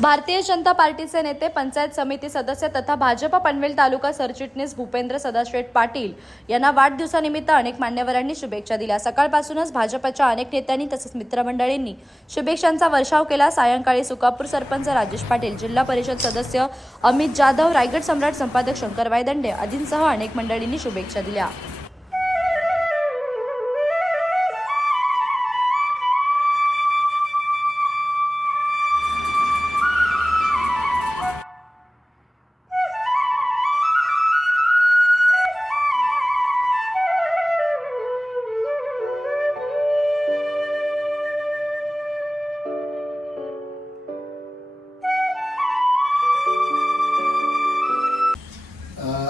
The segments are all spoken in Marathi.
भारतीय जनता पार्टीचे नेते पंचायत समिती सदस्य तथा भाजपा पनवेल तालुका सरचिटणीस भूपेंद्र सदाशेठ पाटील यांना वाढदिवसानिमित्त अनेक मान्यवरांनी शुभेच्छा दिल्या. सकाळपासूनच भाजपच्या अनेक नेत्यांनी तसेच मित्रमंडळींनी शुभेच्छांचा वर्षाव केला. सायंकाळी सुकापूर सरपंच राजेश पाटील जिल्हा परिषद सदस्य अमित जाधव रायगड सम्राट संपादक शंकर वायदंडे आदींसह अनेक मंडळींनी शुभेच्छा दिल्या.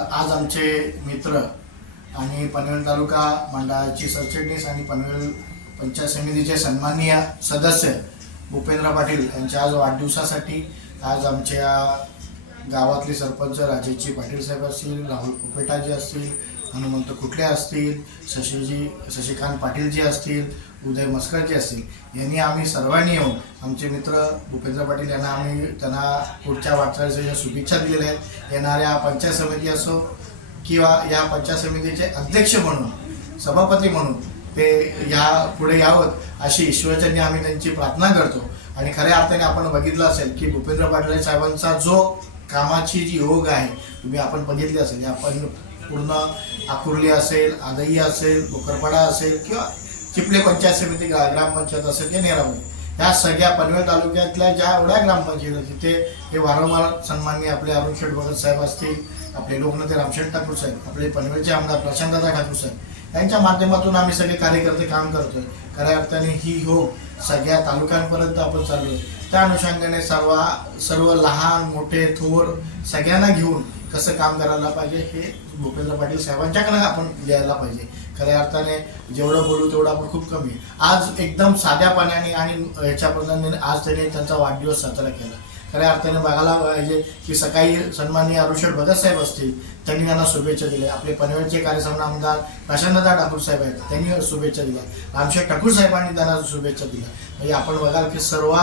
आज आमचे मित्र आणि पनवेल तालुका मंडळाची सरचिटणीस आणि पनवेल पंचायत समितीचे सन्माननीय सदस्य भूपेंद्र पाटील यांच्या आज वाढदिवसासाठी आज आमच्या गावातले सरपंच राजेशजी पाटील साहेब असतील राहुल कुपेटाजी असतील हनुमंत कुठले असतील शशीजी शशिकांत पाटीलजी असतील उदय मस्करजी असतील यांनी आम्ही सर्वांनी येऊन आमचे मित्र भूपेंद्र पाटील यांना आम्ही त्यांना पुढच्या वाटचालीच्या शुभेच्छा दिलेल्या आहेत. येणाऱ्या पंचायत समिती असो किंवा या पंचायत समितीचे अध्यक्ष म्हणून सभापती म्हणून ते या पुढे यावं अशी ईश्वरचरणी आम्ही त्यांची प्रार्थना करतो. आणि खऱ्या अर्थाने आपण बघितलं असेल की भूपेंद्र पाटील साहेबांचा जो कामाची जी योग आहे तुम्ही आपण बघितली असेल आपण पूर्ण आकुर्ली असेल आदई असेल बोकरपाडा असेल किंवा चिपले पंचायत समिती ग्रामपंचायत असेल किंवा नेरावळी ह्या सगळ्या पनवेल तालुक्यातल्या ज्या एवढ्या ग्रामपंचायत आहेत तिथे हे वारंवार सन्माननीय आपले अरुण शेठ भगत साहेब असतील आपले लोकनेते रामशेठ ठाकूर साहेब आपले पनवेलचे आमदार प्रशांतदा ठाकूर साहेब यांच्या माध्यमातून आम्ही सगळे कार्यकर्ते काम करतोय. खऱ्या अर्थाने ही हो सगळ्या तालुक्यांपर्यंत आपण चाललोय. त्या अनुषंगाने सर्व सर्व लहान मोठे थोर सगळ्यांना घेऊन कसं काम करायला पाहिजे हे भूपेंद्र पाटील साहेबांच्याकडे आपण यायला पाहिजे. खऱ्या अर्थाने जेवढं बोलू तेवढं आपण खूप कमी आज एकदम साध्या पाण्याने आणि ह्याच्या पद्धतीने आज त्यांनी त्यांचा वाढदिवस साजरा केला. खऱ्या अर्थाने बघायला पाहिजे की सकाळी सन्माननीय अरुषेठ भगत साहेब असतील त्यांनी त्यांना शुभेच्छा दिल्या. आपले पनवेलचे कार्यसंघ आमदार प्रशांतदा ठाकूर साहेब आहेत त्यांनी शुभेच्छा दिल्या. रामशेठ ठाकूर साहेबांनी त्यांना शुभेच्छा दिल्या. म्हणजे आपण बघाल की सर्व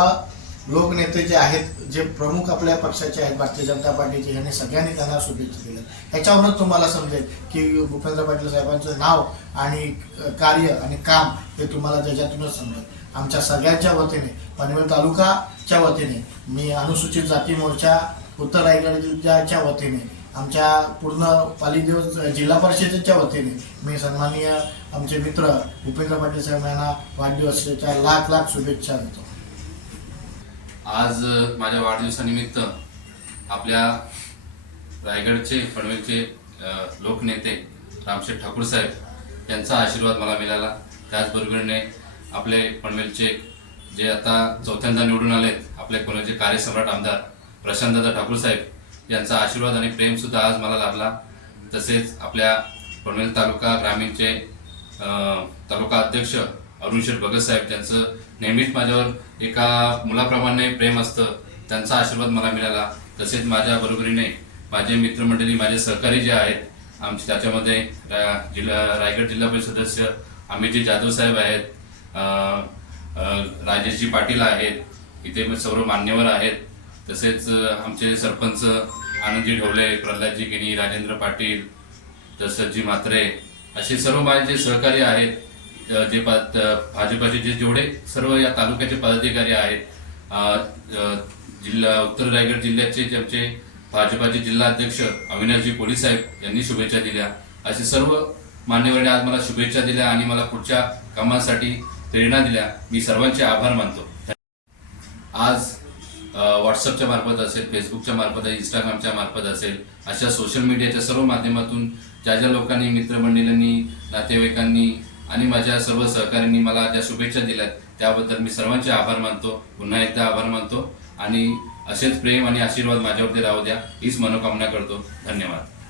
लोकनेते जे आहेत जे प्रमुख आपल्या पक्षाचे आहेत भारतीय जनता पार्टीचे यांनी सगळ्यांनी त्यांना शुभेच्छा दिल्या. ह्याच्यावरूनच तुम्हाला समजेल की भूपेंद्र पाटील साहेबांचं नाव आणि कार्य आणि काम हे तुम्हाला त्याच्यातूनच समजेल. आमच्या सगळ्यांच्या वतीने पनवेल तालुकाच्या वतीने मी अनुसूचित जाती मोर्चा उत्तर रायगड जिल्ह्याच्या वतीने आमच्या पूर्ण पालिदेव जिल्हा परिषदेच्या वतीने मी सन्माननीय आमचे मित्र भूपेंद्र पाटील साहेब यांना वाढदिवसाच्या लाख लाख शुभेच्छा देतो. आज माझ्या वाढदिवसानिमित्त आपल्या रायगडचे पनवेलचे लोकनेते रामशेठ ठाकूर साहेब यांचा आशीर्वाद मला मिळाला. त्याचबरोबरीने आपले पनवेलचे जे आता चौथ्यांदा निवडून आलेत आपले पनवेलचे कार्यसम्राट आमदार प्रशांतदा ठाकूर साहेब यांचा आशीर्वाद आणि प्रेमसुद्धा आज मला लाभला. तसेच आपल्या पनवेल तालुका ग्रामीणचे तालुका अध्यक्ष अरुण भगत साहेब त्यांचं नेहमीच माझ्यावर एका मुलाप्रमाणे प्रेम असतं त्यांचा आशीर्वाद मला मिळाला. तसेच माझ्या बरोबरीने माझे मित्रमंडळी माझे सहकारी जे आहेत आमचे त्याच्यामध्ये रा- जिल्हा रायगड जिल्हा परिषद सदस्य अमितजी जाधव साहेब आहेत राजेशजी पाटील आहेत इथे सर्व मान्यवर आहेत. तसेच आमचे सरपंच आनंदजी ढोले प्रल्हादजी गिनी राजेंद्र पाटील दशरथजी म्हात्रे असे सर्व माझे जे सहकारी आहेत. जे पा- भाजपाचे जे जेवढे सर्व या तालुक्याचे पदाधिकारी आहेत जिल्हा उत्तर रायगड जिल्ह्याचे ज्याचे आमचे भाजपाचे जिल्हा अध्यक्ष अविनाशजी पोलीस साहेब यांनी शुभेच्छा दिल्या. असे सर्व मान्यवरांनी आज मला शुभेच्छा दिल्या आणि मला पुढच्या कामांसाठी प्रेरणा दिल्या. मी सर्वांचे आभार मानतो. आज व्हॉट्सअपच्या मार्फत असेल फेसबुकच्या मार्फत असेल इंस्टाग्रामच्या मार्फत असेल अशा सोशल मीडियाच्या सर्व माध्यमातून ज्या ज्या लोकांनी मित्रमंडळींनी नातेवाईकांनी आणि माझ्या सर्व सहकाऱ्यांनी मला ज्या शुभेच्छा दिल्यात त्याबद्दल मी सर्वांचे आभार मानतो. पुन्हा एकदा आभार मानतो. आणि असेच प्रेम आणि आशीर्वाद माझ्यावरती राहू द्या. हीच मनोकामना करतो. धन्यवाद.